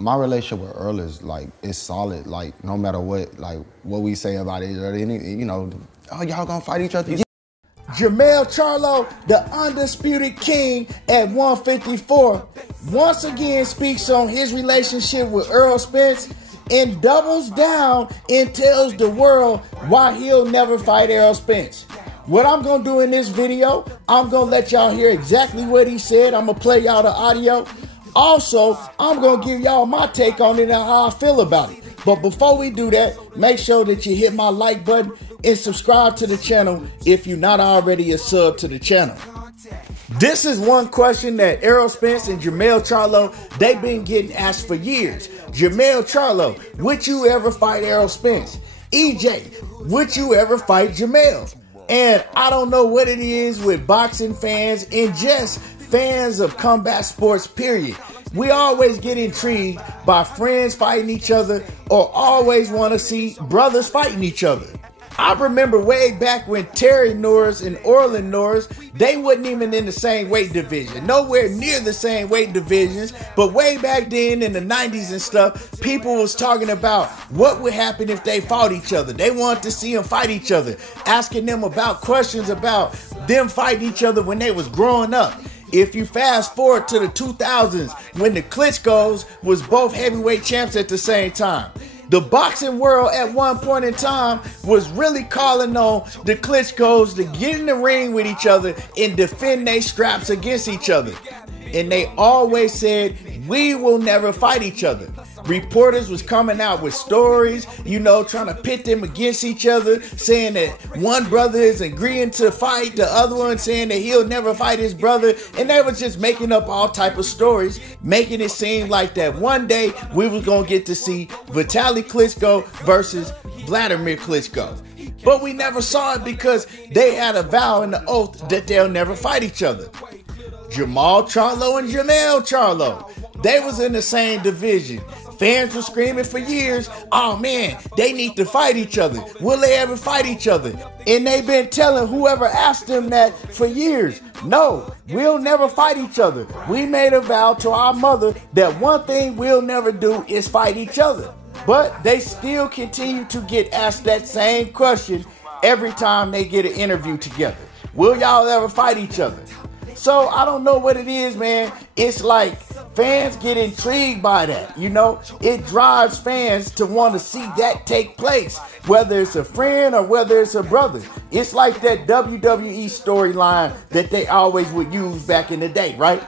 my relationship with Earl is like, it's solid. Like, no matter what we say about it, or any, you know, oh, y'all gonna fight each other? Jermell Charlo, the undisputed king at 154, once again speaks on his relationship with Errol Spence and doubles down and tells the world why he'll never fight Errol Spence. What I'm going to do in this video, I'm going to let y'all hear exactly what he said. I'm going to play y'all the audio. Also, I'm going to give y'all my take on it and how I feel about it. But before we do that, make sure that you hit my like button and subscribe to the channel if you're not already a sub to the channel. This is one question that Errol Spence and Jermell Charlo, they've been getting asked for years. Jermell Charlo, would you ever fight Errol Spence? EJ, would you ever fight Jermell? And I don't know what it is with boxing fans and just fans of combat sports, period. We always get intrigued by friends fighting each other or always want to see brothers fighting each other. I remember way back when Terry Norris and Orlin Norris, they wasn't even in the same weight division. Nowhere near the same weight divisions. But way back then in the 90s and stuff, people was talking about what would happen if they fought each other. They wanted to see them fight each other. Asking them about questions about them fighting each other when they was growing up. If you fast forward to the 2000s, when the Klitschko's was both heavyweight champs at the same time. The boxing world at one point in time was really calling on the Klitschko's to get in the ring with each other and defend their straps against each other. And they always said, we will never fight each other. Reporters was coming out with stories, you know, trying to pit them against each other, saying that one brother is agreeing to fight the other one, saying that he'll never fight his brother. And they was just making up all type of stories, making it seem like that one day we was going to get to see Vitaly Klitschko versus Vladimir Klitschko. But we never saw it because they had a vow and an oath that they'll never fight each other. Jermell Charlo and Jermell Charlo, they was in the same division. Fans were screaming for years, oh man, they need to fight each other. Will they ever fight each other? And they've been telling whoever asked them that for years. No, we'll never fight each other. We made a vow to our mother that one thing we'll never do is fight each other. But they still continue to get asked that same question every time they get an interview together. Will y'all ever fight each other? So I don't know what it is, man. It's like fans get intrigued by that, you know. It drives fans to want to see that take place, whether it's a friend or whether it's a brother. It's like that WWE storyline that they always would use back in the day, right?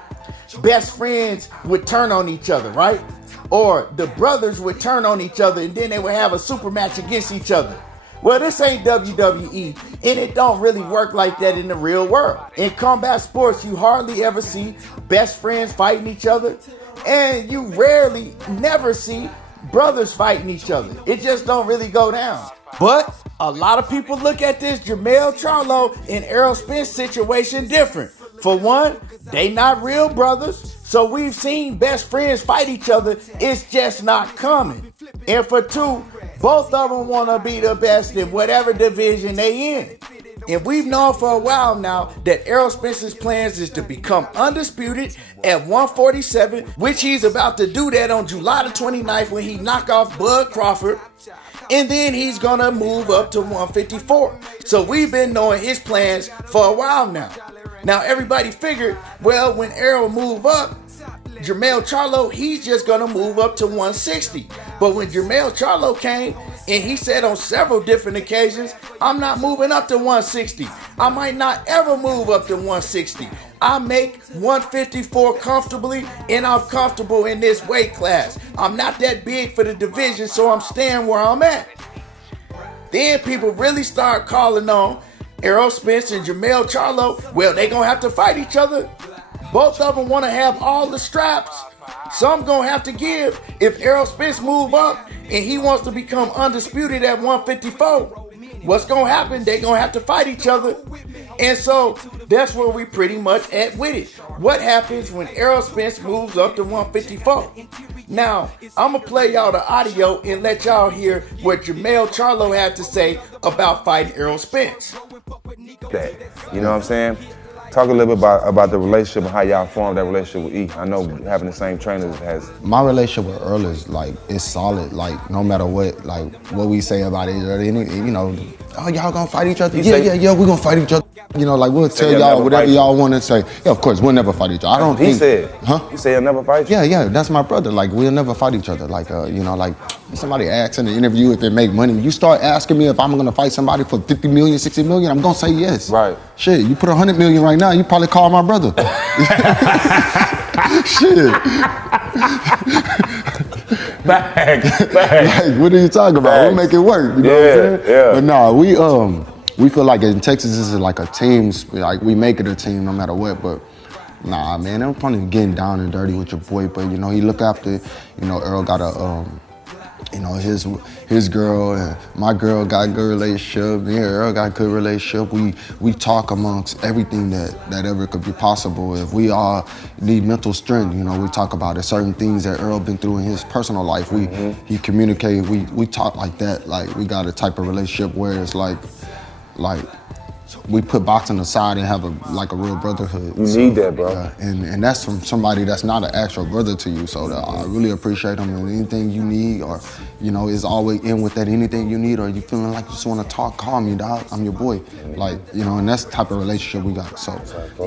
Best friends would turn on each other, right? Or the brothers would turn on each other and then they would have a super match against each other. Well, this ain't WWE, and it don't really work like that in the real world. In combat sports, you hardly ever see best friends fighting each other, and you rarely, never see brothers fighting each other. It just don't really go down. But a lot of people look at this Jermell Charlo and Errol Spence situation different. For one, they not real brothers, so we've seen best friends fight each other. It's just not common. And for two, both of them want to be the best in whatever division they in. And we've known for a while now that Errol Spence's plans is to become undisputed at 147, which he's about to do that on July the 29th when he knock off Bud Crawford. And then he's going to move up to 154. So we've been knowing his plans for a while now. Now everybody figured, well, when Errol move up, Jermell Charlo, he's just going to move up to 160. But when Jermell Charlo came, and he said on several different occasions, I'm not moving up to 160. I might not ever move up to 160. I make 154 comfortably, and I'm comfortable in this weight class. I'm not that big for the division, so I'm staying where I'm at. Then people really start calling on Errol Spence and Jermell Charlo. Well, they going to have to fight each other. Both of them want to have all the straps. Some going to have to give. If Errol Spence move up and he wants to become undisputed at 154, what's going to happen? They're going to have to fight each other. And so that's where we pretty much at with it. What happens when Errol Spence moves up to 154? Now, I'm going to play y'all the audio and let y'all hear what Jermell Charlo had to say about fighting Errol Spence. That, you know what I'm saying? Talk a little bit about the relationship and how y'all formed that relationship with E. I know having the same trainers has. My relationship with Earl is like, it's solid. Like, no matter what, like what we say about it, or any, you know, oh, y'all gonna fight each other? Yeah, we're gonna fight each other. You know, like we'll tell y'all whatever y'all want to say. Yeah, of course, we'll never fight each other. I don't think. He said, huh? He said he'll never fight you? Yeah, that's my brother. Like, we'll never fight each other. Like, you know, like somebody asks in the interview if they make money. You start asking me if I'm gonna fight somebody for 50 million, 60 million, I'm gonna say yes. Right. Shit, you put 100 million right now, you probably call my brother. Shit. Back. Like, what are you talking about? We'll make it work. You know what I'm saying? Yeah. But nah, we feel like in Texas this is like a team. Like, we make it a team no matter what. But nah, man, I'm probably getting down and dirty with your boy. But you know, he look after. You know, Earl got a you know, his girl and my girl got a good relationship. Yeah, Earl got a good relationship. We talk amongst everything that ever could be possible. If we all need mental strength, you know, we talk about it. Certain things that Earl been through in his personal life, he communicate. We talk like that. Like, we got a type of relationship where it's like we put boxing aside and have a real brotherhood. You need that, bro. And that's from somebody that's not an actual brother to you. So I really appreciate him. And anything you need, or you know, is always in with that. Anything you need, or you feeling like you just want to talk, call me, dog. I'm your boy. Like, you know, and that's the type of relationship we got. So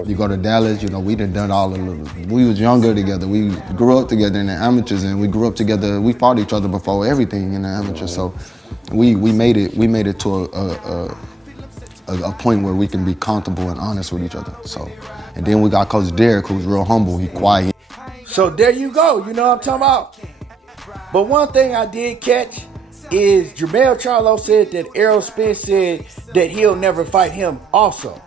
you go to Dallas, you know, we done all the little. We was younger together. We grew up together in the amateurs, and we grew up together. We fought each other before everything in the amateurs. So we made it to a point where we can be comfortable and honest with each other. So, and then we got Coach Derek, who's real humble. He quiet. So there you go. You know what I'm talking about? But one thing I did catch is Jermell Charlo said that Errol Spence said that he'll never fight him also.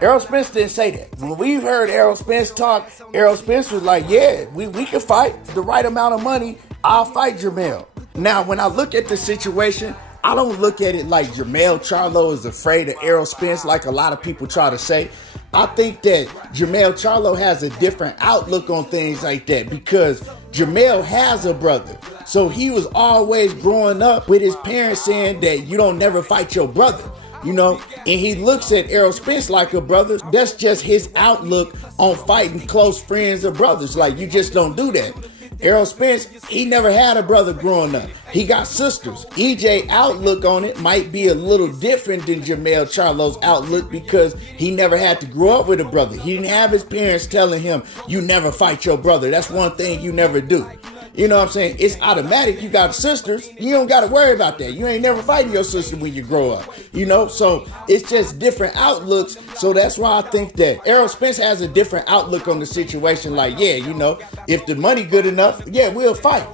Errol Spence didn't say that. When we heard Errol Spence talk, Errol Spence was like, yeah, we can fight. The right amount of money, I'll fight Jermell. Now, when I look at the situation, I don't look at it like Jermell Charlo is afraid of Errol Spence like a lot of people try to say. I think that Jermell Charlo has a different outlook on things like that because Jermell has a brother. So he was always growing up with his parents saying that you don't never fight your brother, you know, and he looks at Errol Spence like a brother. That's just his outlook on fighting close friends or brothers. Like, you just don't do that. Errol Spence, he never had a brother growing up. He got sisters. EJ outlook on it might be a little different than Jermell Charlo's outlook because he never had to grow up with a brother. He didn't have his parents telling him, you never fight your brother. That's one thing you never do. You know what I'm saying? It's automatic. You got sisters. You don't got to worry about that. You ain't never fighting your sister when you grow up. You know? So it's just different outlooks. So that's why I think that Errol Spence has a different outlook on the situation. Like, yeah, you know, if the money good enough, yeah, we'll fight.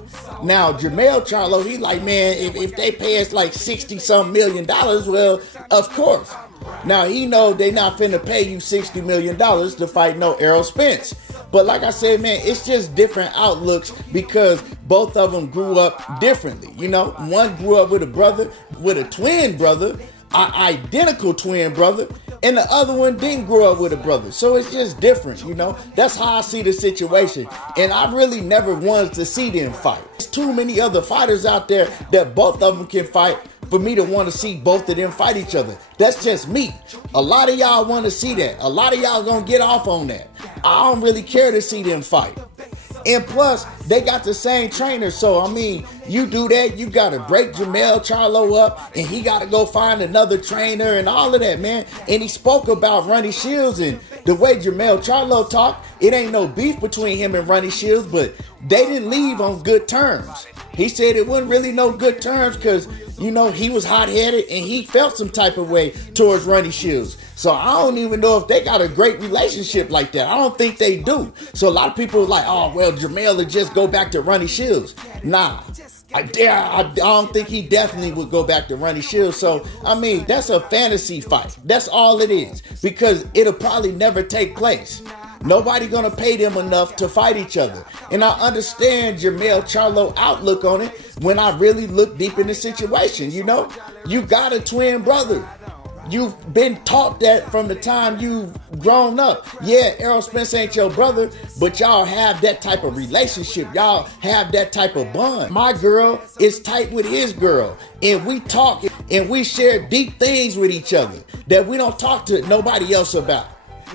Now, Jermell Charlo, he like, man, if they pay us like $60-some million, well, of course. Now, he know they not finna pay you $60 million to fight no Errol Spence. But like I said, man, it's just different outlooks because both of them grew up differently. You know, one grew up with a brother, with a twin brother, an identical twin brother, and the other one didn't grow up with a brother. So it's just different, you know. That's how I see the situation. And I really never wanted to see them fight. There's too many other fighters out there that both of them can fight for me to want to see both of them fight each other. That's just me. A lot of y'all want to see that. A lot of y'all gonna get off on that. I don't really care to see them fight. And plus, they got the same trainer. So, I mean, you do that, you got to break Jermell Charlo up, and he got to go find another trainer and all of that, man. And he spoke about Ronnie Shields, and the way Jermell Charlo talked, it ain't no beef between him and Ronnie Shields, but they didn't leave on good terms. He said it wasn't really no good terms because, you know, he was hot-headed and he felt some type of way towards Ronnie Shields. So I don't even know if they got a great relationship like that. I don't think they do. So a lot of people are like, oh, well, Jermell would just go back to Ronnie Shields. Nah, I don't think he definitely would go back to Ronnie Shields. So, I mean, that's a fantasy fight. That's all it is because it'll probably never take place. Nobody gonna pay them enough to fight each other. And I understand Jermell Charlo outlook on it when I really look deep in the situation, you know? You got a twin brother. You've been taught that from the time you've grown up. Yeah, Errol Spence ain't your brother, but y'all have that type of relationship. Y'all have that type of bond. My girl is tight with his girl, and we talk and we share deep things with each other that we don't talk to nobody else about.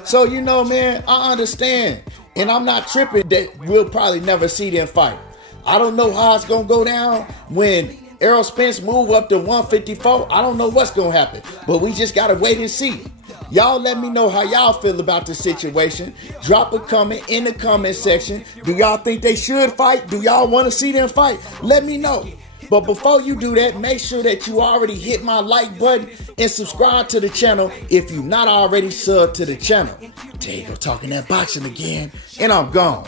So, you know, man, I understand. And I'm not tripping that we'll probably never see them fight. I don't know how it's going to go down when Errol Spence move up to 154. I don't know what's going to happen. But we just got to wait and see. Y'all let me know how y'all feel about the situation. Drop a comment in the comment section. Do y'all think they should fight? Do y'all want to see them fight? Let me know. But before you do that, make sure that you already hit my like button and subscribe to the channel if you're not already subbed to the channel. There you go, talking that boxing again, and I'm gone.